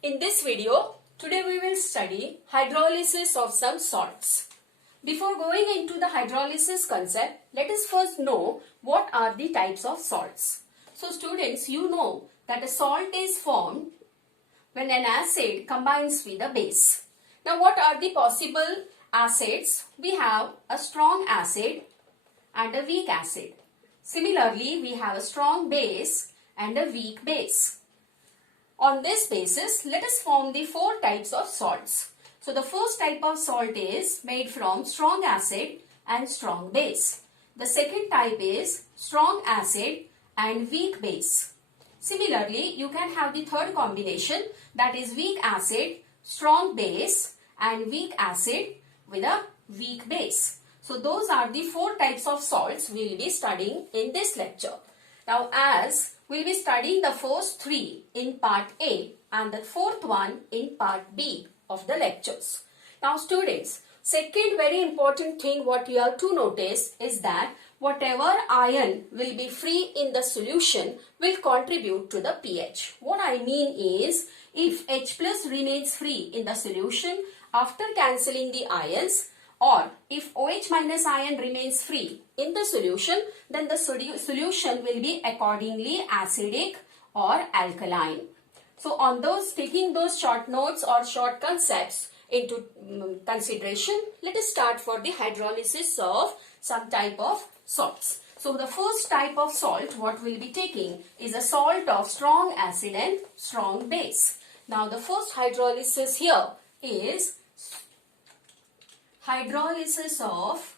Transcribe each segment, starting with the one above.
In this video, today we will study hydrolysis of some salts. Before going into the hydrolysis concept, let us first know what are the types of salts. So students, you know that a salt is formed when an acid combines with a base. Now what are the possible acids? We have a strong acid and a weak acid. Similarly, we have a strong base and a weak base. On this basis, let us form the four types of salts. So the first type of salt is made from strong acid and strong base. The second type is strong acid and weak base. Similarly, you can have the third combination, that is weak acid, strong base and weak acid with a weak base. So those are the four types of salts we will be studying in this lecture. Now as we will be studying the first three in part A and the fourth one in part B of the lectures. Now students, second very important thing what you have to notice is that whatever ion will be free in the solution will contribute to the pH. What I mean is, if H+ remains free in the solution after cancelling the ions, or if OH- ion remains free in the solution, then the solution will be accordingly acidic or alkaline. So on those, taking those short notes or short concepts into consideration, let us start for the hydrolysis of some type of salts. So the first type of salt what we'll be taking is a salt of strong acid and strong base. Now the first hydrolysis here is hydrolysis of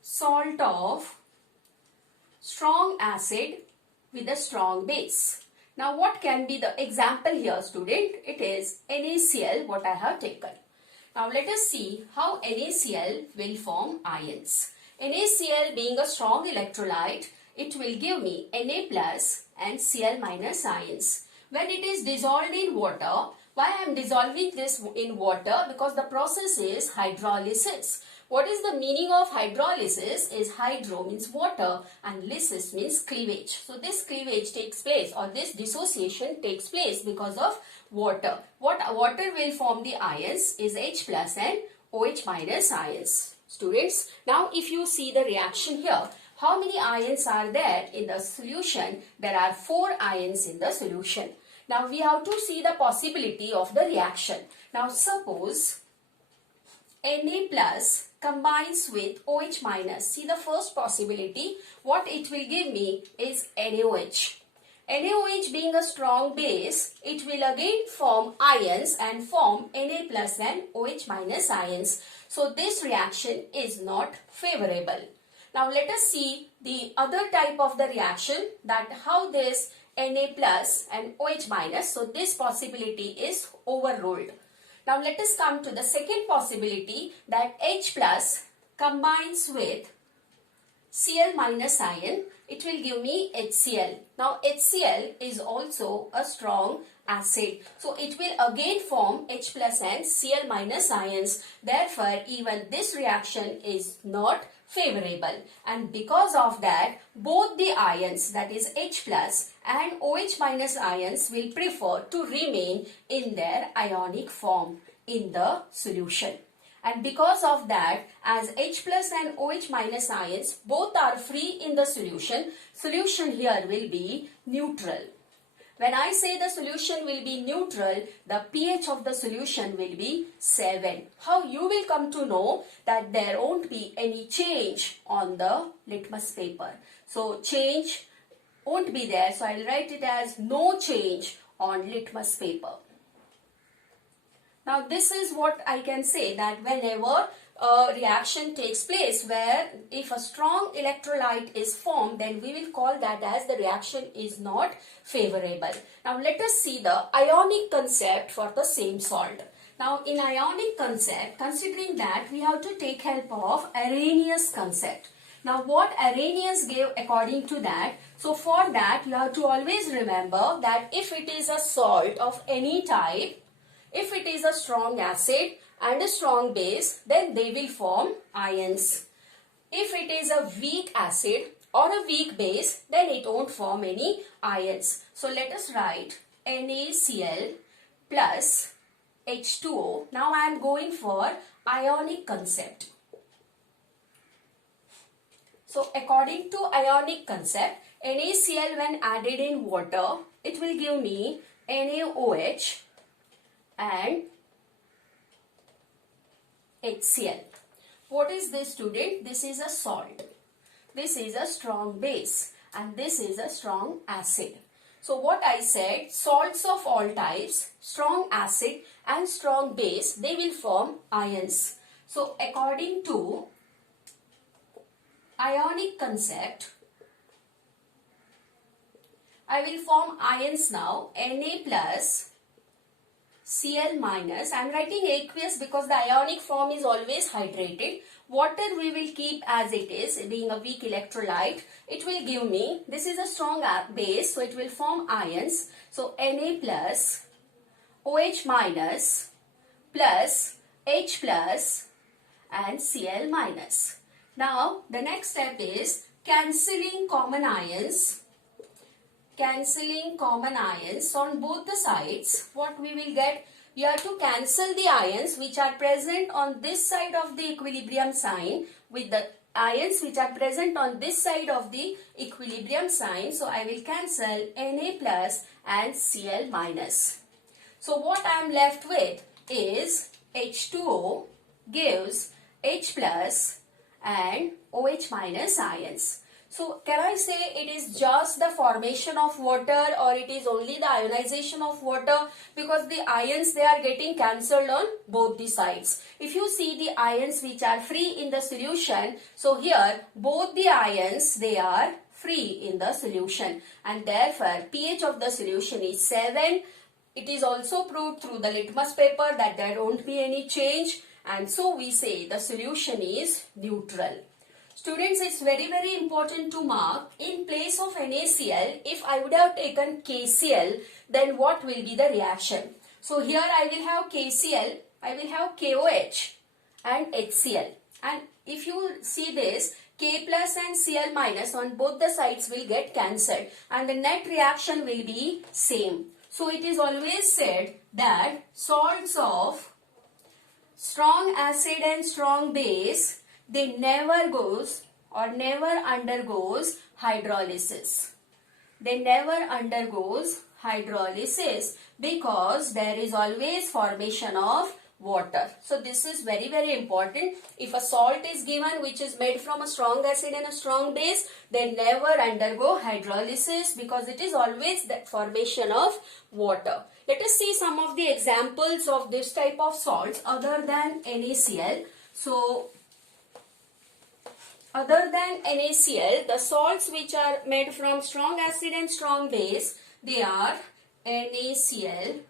salt of strong acid with a strong base. Now what can be the example here, student? It is NaCl what I have taken. Now let us see how NaCl will form ions. NaCl being a strong electrolyte, it will give me Na plus and Cl minus ions. When it is dissolved in water, why I am dissolving this in water? Because the process is hydrolysis. What is the meaning of hydrolysis? Is hydro means water and lysis means cleavage. So this cleavage takes place, or this dissociation takes place because of water. What water will form the ions is H plus and OH minus ions. Students, now if you see the reaction here, how many ions are there in the solution? There are 4 ions in the solution. Now we have to see the possibility of the reaction. Now suppose Na plus combines with OH minus. See the first possibility, what it will give me is NaOH. NaOH being a strong base, it will again form ions and form Na plus and OH minus ions. So this reaction is not favorable. Now let us see the other type of the reaction, that how this Na plus and OH minus, so this possibility is overruled. Now let us come to the second possibility, that H plus combines with Cl minus ion, it will give me HCl. Now HCl is also a strong acid. So it will again form H plus and Cl minus ions. Therefore, even this reaction is not favorable. And because of that, both the ions, that is H plus and OH minus ions, will prefer to remain in their ionic form in the solution. And because of that, as H plus and OH minus ions both are free in the solution, solution here will be neutral. When I say the solution will be neutral, the pH of the solution will be 7. How you will come to know that there won't be any change on the litmus paper. So change won't be there. So I will write it as no change on litmus paper. Now this is what I can say, that whenever a reaction takes place where if a strong electrolyte is formed, then we will call that as the reaction is not favorable. Now let us see the Ionic concept for the same salt. Now in Ionic concept, considering that we have to take help of Arrhenius concept. Now what Arrhenius gave according to that, so for that you have to always remember that if it is a salt of any type, if it is a strong acid and a strong base, then they will form ions. If it is a weak acid or a weak base, then it won't form any ions. So let us write NaCl plus H2O. Now I am going for Ionic concept. So according to Ionic concept, NaCl when added in water, it will give me NaOH and HCl. What is this, student? This is a salt. This is a strong base and this is a strong acid. So what I said, salts of all types, strong acid and strong base, they will form ions. So according to Ionic concept, I will form ions now, Na plus Cl minus. I am writing aqueous because the ionic form is always hydrated. Water we will keep as it is, being a weak electrolyte. It will give me, this is a strong base, so it will form ions. So Na plus OH minus plus H plus and Cl minus. Now the next step is cancelling common ions. Cancelling common ions on both the sides. What we will get? You have to cancel the ions which are present on this side of the equilibrium sign with the ions which are present on this side of the equilibrium sign. So I will cancel Na plus and Cl minus. So what I am left with is H2O gives H plus and OH minus ions. So can I say it is just the formation of water or it is only the ionization of water? Because the ions, they are getting cancelled on both the sides. If you see the ions which are free in the solution, so here both the ions, they are free in the solution and therefore pH of the solution is 7. It is also proved through the litmus paper that there won't be any change, and so we say the solution is neutral. Students, it's very important to mark, in place of NaCl, if I would have taken KCl, then what will be the reaction? So here I will have KCl, I will have KOH and HCl. And if you see this, K plus and Cl minus on both the sides will get cancelled and the net reaction will be same. So it is always said that salts of strong acid and strong base, they never goes or never undergoes hydrolysis. They never undergoes hydrolysis because there is always formation of water. So this is very important. If a salt is given which is made from a strong acid and a strong base, they never undergo hydrolysis because it is always that formation of water. Let us see some of the examples of this type of salts other than NaCl. So other than NaCl, the salts which are made from strong acid and strong base, they are NaCl,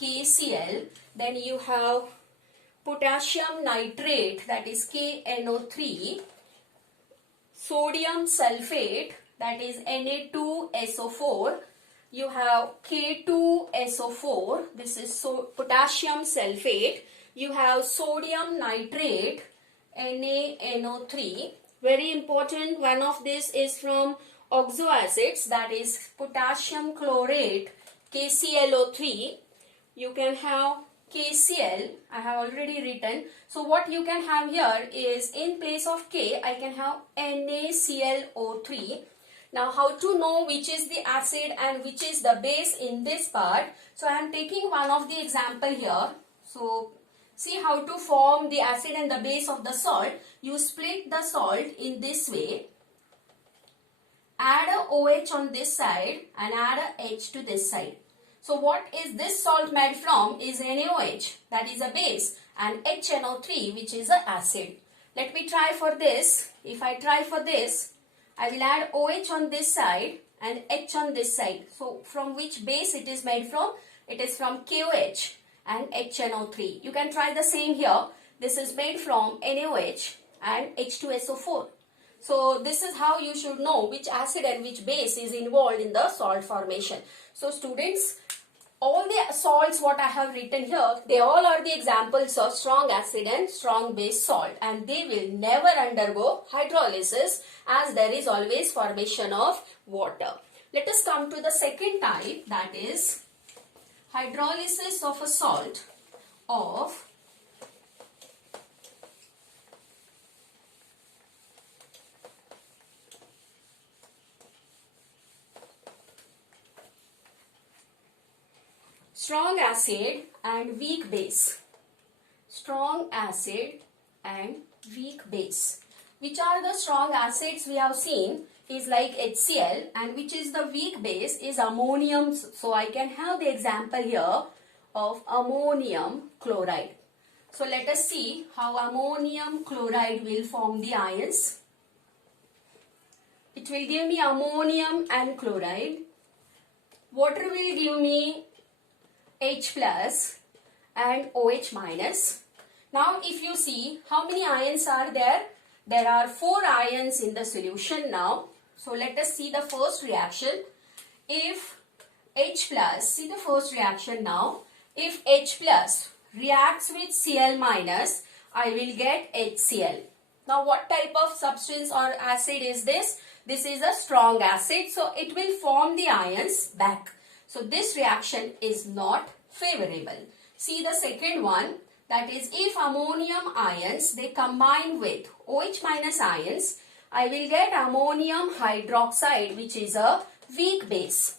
KCl, then you have potassium nitrate, that is KNO3, sodium sulfate, that is Na2SO4, you have K2SO4, this is potassium sulfate, you have sodium nitrate, NaNO3. Very important, one of this is from oxoacids, that is potassium chlorate, KClO3. You can have KCl, I have already written. So what you can have here is, in place of K, I can have NaClO3. Now how to know which is the acid and which is the base in this part? So I am taking one of the example here. So see how to form the acid and the base of the salt. You split the salt in this way. Add a OH on this side and add a H to this side. So what is this salt made from is NaOH, that is a base, and HNO3, which is an acid. Let me try for this. If I try for this, I will add OH on this side and H on this side. So from which base it is made from? It is from KOH and HNO3. You can try the same here. This is made from NaOH and H2SO4. So this is how you should know which acid and which base is involved in the salt formation. So students, all the salts what I have written here, they all are the examples of strong acid and strong base salt, and they will never undergo hydrolysis as there is always formation of water. Let us come to the second type, that is hydrolysis of a salt of strong acid and weak base. Strong acid and weak base. Which are the strong acids we have seen is like HCl, and which is the weak base is ammonium. So I can have the example here of ammonium chloride. So let us see how ammonium chloride will form the ions. It will give me ammonium and chloride. Water will give me H plus and OH minus. Now if you see how many ions are there? There are 4 ions in the solution now. So let us see the first reaction. If H plus, see the first reaction now. If H plus reacts with Cl minus, I will get HCl. Now what type of substance or acid is this? This is a strong acid, so it will form the ions back. So this reaction is not favorable. See the second one, that is if ammonium ions they combine with OH minus ions, I will get ammonium hydroxide, which is a weak base.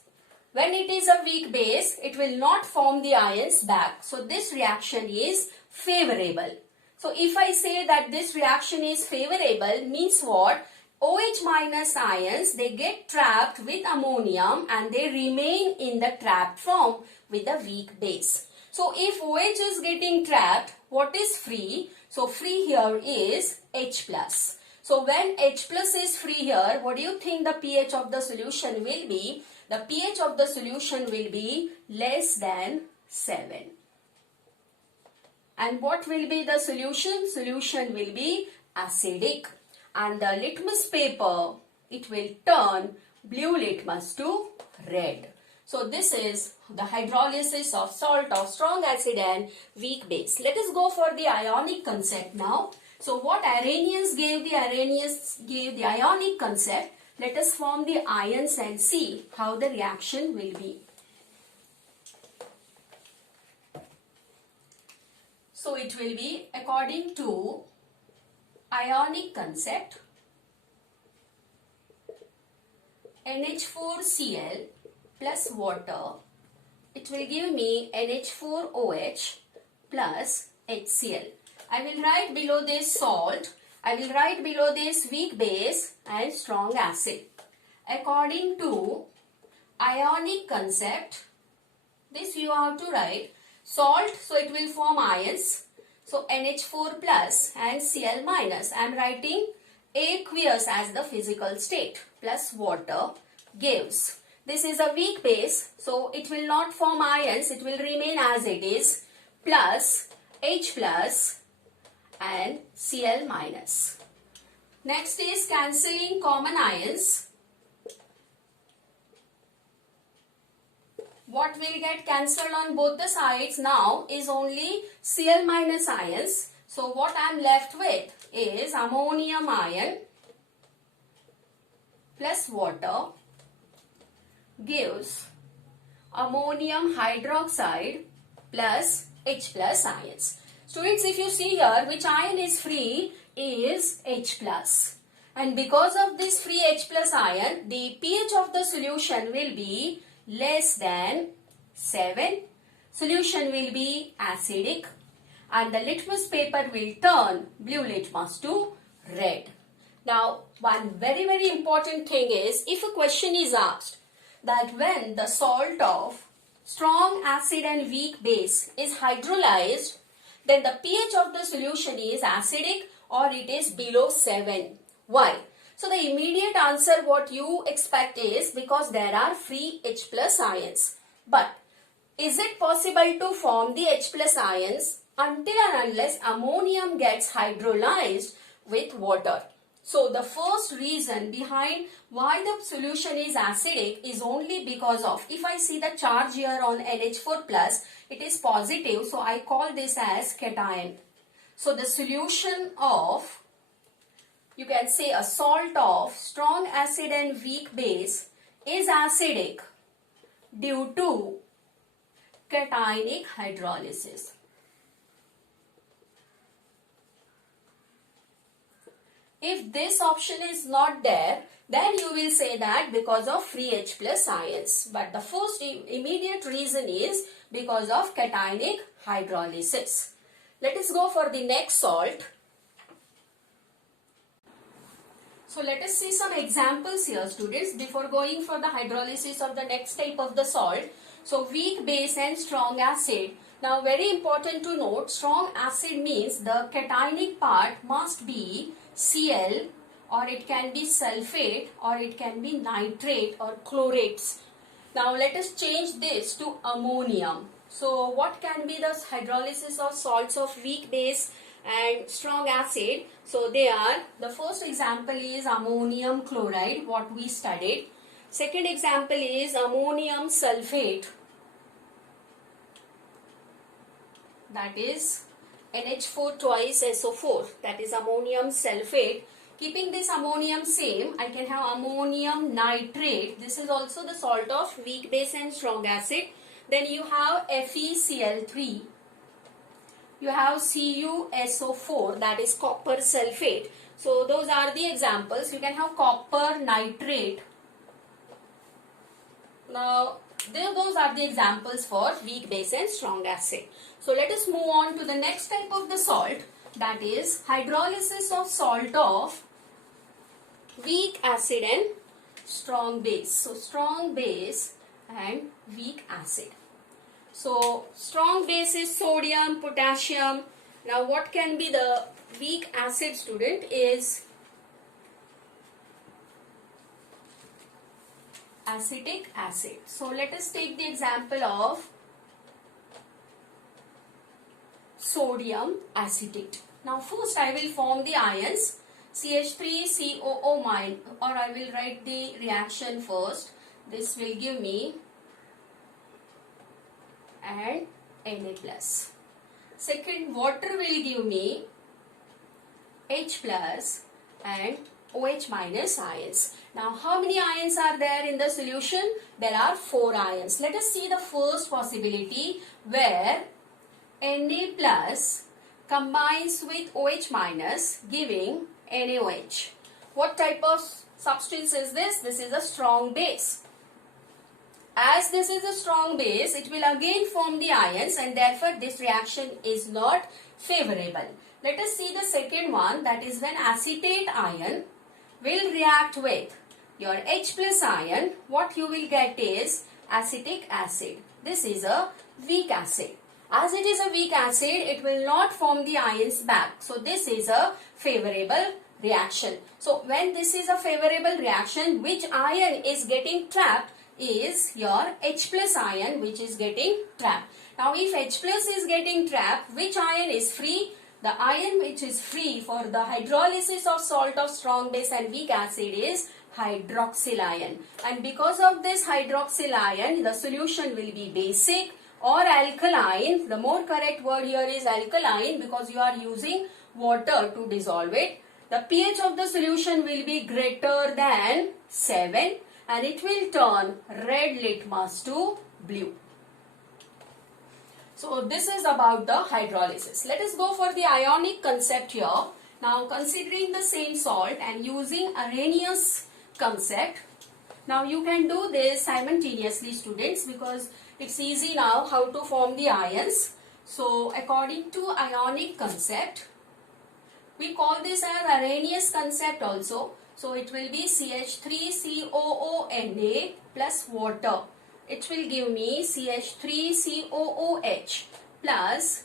When it is a weak base, it will not form the ions back. So this reaction is favorable. So if I say that this reaction is favorable, means what? OH minus ions, they get trapped with ammonium and they remain in the trapped form with a weak base. So if OH is getting trapped, what is free? So free here is H plus. So when H plus is free here, what do you think the pH of the solution will be? The pH of the solution will be less than 7. And what will be the solution? Solution will be acidic. And the litmus paper, it will turn blue litmus to red. So this is the hydrolysis of salt of strong acid and weak base. Let us go for the Ionic concept now. So what Arrhenius gave? The Arrhenius gave the Ionic concept. Let us form the ions and see how the reaction will be. So it will be according to Ionic concept, NH4Cl plus water, it will give me NH4OH plus HCl. I will write below this salt, I will write below this weak base and strong acid. According to Ionic concept, this you have to write salt, so it will form ions. So NH4 plus and Cl minus, I am writing aqueous as the physical state, plus water gives. This is a weak base, so it will not form ions, it will remain as it is, plus H plus and Cl minus. Next is cancelling common ions. What will get cancelled on both the sides now is only Cl minus ions. So what I am left with is ammonium ion plus water gives ammonium hydroxide plus H plus ions. Students, if you see here, which ion is free is H plus. And because of this free H plus ion, the pH of the solution will be less than 7. Solution will be acidic and the litmus paper will turn blue litmus to red. Now, one very important thing is, if a question is asked that when the salt of strong acid and weak base is hydrolyzed, then the pH of the solution is acidic or it is below 7. Why? So the immediate answer what you expect is because there are free H plus ions. But is it possible to form the H plus ions until and unless ammonium gets hydrolyzed with water? So the first reason behind why the solution is acidic is only because of, if I see the charge here on NH4 plus, it is positive, so I call this as cation. So the solution of, you can say a salt of strong acid and weak base is acidic due to cationic hydrolysis. If this option is not there, then you will say that because of free H plus ions. But the first immediate reason is because of cationic hydrolysis. Let us go for the next salt. So let us see some examples here, students, before going for the hydrolysis of the next type of the salt. So weak base and strong acid. Now very important to note, strong acid means the cationic part must be Cl, or it can be sulfate, or it can be nitrate or chlorates. Now let us change this to ammonium. So what can be the hydrolysis of salts of weak base and strong acid? So they are, the first example is ammonium chloride, what we studied. Second example is ammonium sulfate, that is NH4 twice SO4, that is ammonium sulfate. Keeping this ammonium same, I can have ammonium nitrate. This is also the salt of weak base and strong acid. Then you have FeCl3. You have CuSO4, that is copper sulfate. So those are the examples. You can have copper nitrate. Now those are the examples for weak base and strong acid. So let us move on to the next type of the salt, that is hydrolysis of salt of weak acid and strong base. So strong base and weak acid. So strong base is sodium, potassium. Now what can be the weak acid, student, is acetic acid. So let us take the example of sodium acetate. Now first I will form the ions CH3COO minus, or I will write the reaction first. This will give me and Na plus. Second, water will give me H plus and OH minus ions. Now how many ions are there in the solution? There are 4 ions. Let us see the first possibility where Na plus combines with OH minus giving NaOH. What type of substance is this? This is a strong base. As this is a strong base, it will again form the ions and therefore this reaction is not favorable. Let us see the second one, that is when acetate ion will react with your H plus ion. What you will get is acetic acid. This is a weak acid. As it is a weak acid, it will not form the ions back. So this is a favorable reaction. So when this is a favorable reaction, which ion is getting trapped is your H plus ion, which is getting trapped. Now if H plus is getting trapped, which ion is free? The ion which is free for the hydrolysis of salt of strong base and weak acid is hydroxyl ion. And because of this hydroxyl ion, the solution will be basic or alkaline. The more correct word here is alkaline because you are using water to dissolve it. The pH of the solution will be greater than 7 and it will turn red litmus to blue. So this is about the hydrolysis. Let us go for the Ionic concept here. Now considering the same salt and using Arrhenius concept. Now you can do this simultaneously, students, because it's easy now how to form the ions. So according to Ionic concept, we call this as Arrhenius concept also. So it will be CH3COONA plus water. It will give me CH3COOH plus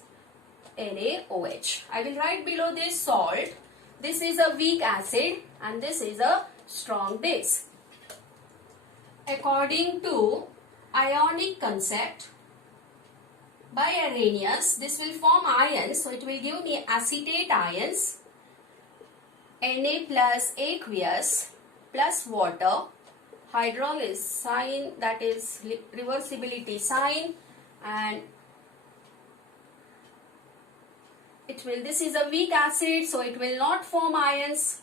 NaOH. I will write below this salt. This is a weak acid and this is a strong base. According to Ionic concept by Arrhenius, this will form ions. So it will give me acetate ions, Na plus aqueous plus water, hydrolysis sign, that is reversibility sign, and this is a weak acid, so it will not form ions.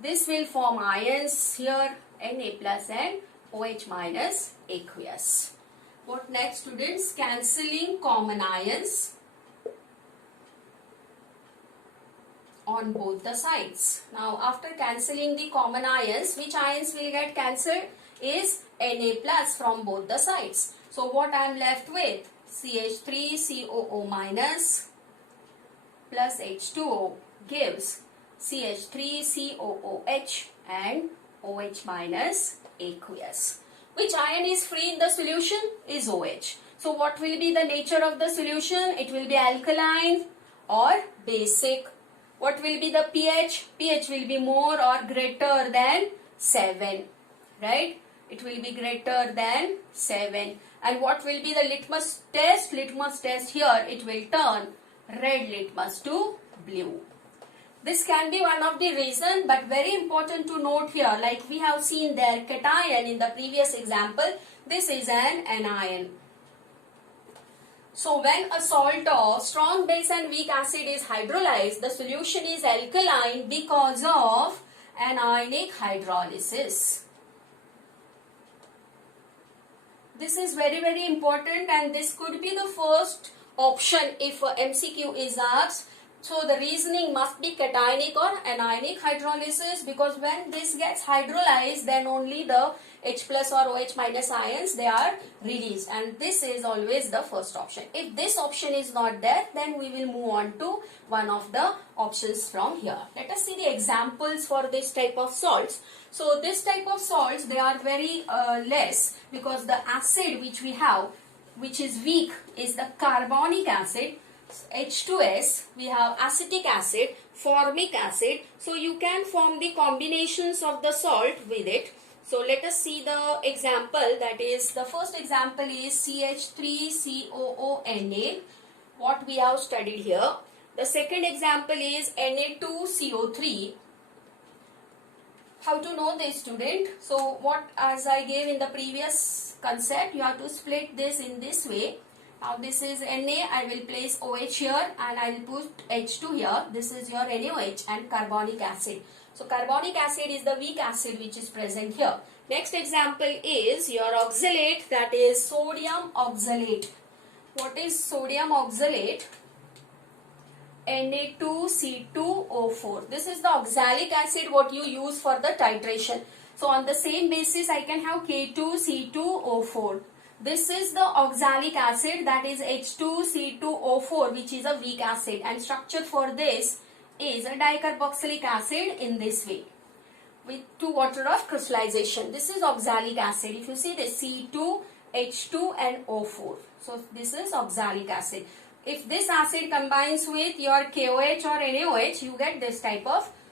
This will form ions here, Na plus and OH minus aqueous. What next, students? Cancelling common ions on both the sides. Now after cancelling the common ions, which ions will get cancelled? Is Na plus from both the sides. So what I am left with? CH3COO minus plus H2O gives CH3COOH and OH minus aqueous. Which ion is free in the solution? Is OH. So what will be the nature of the solution? It will be alkaline or basic. What will be the pH? pH will be more or greater than 7. Right? It will be greater than 7. And what will be the litmus test? Litmus test here, it will turn red litmus to blue. This can be one of the reasons, but very important to note here, like we have seen there cation in the previous example, this is an anion. So when a salt of strong base and weak acid is hydrolyzed, the solution is alkaline because of anionic hydrolysis. This is very important, and this could be the first option if MCQ is asked. So the reasoning must be cationic or anionic hydrolysis, because when this gets hydrolyzed, then only the H plus or OH minus ions, they are released, and this is always the first option. If this option is not there, then we will move on to one of the options from here. Let us see the examples for this type of salts. So this type of salts, they are very less, because the acid which we have, which is weak, is the carbonic acid. H2S, we have acetic acid, formic acid. So you can form the combinations of the salt with it. So let us see the example. That is, the first example is CH3COONA, what we have studied here. The second example is Na2CO3. How to know this, student? So what, as I gave in the previous concept, you have to split this in this way. Now this is Na, I will place OH here and I will put H2 here. This is your NaOH and carbonic acid. So carbonic acid is the weak acid which is present here. Next example is your oxalate, that is sodium oxalate. What is sodium oxalate? Na2C2O4. This is the oxalic acid what you use for the titration. So on the same basis I can have K2C2O4. This is the oxalic acid, that is H2C2O4, which is a weak acid, and structure for this is a dicarboxylic acid in this way with 2 water of crystallization. This is oxalic acid. If you see this C2, H2 and O4. So this is oxalic acid. If this acid combines with your KOH or NaOH, you get this type of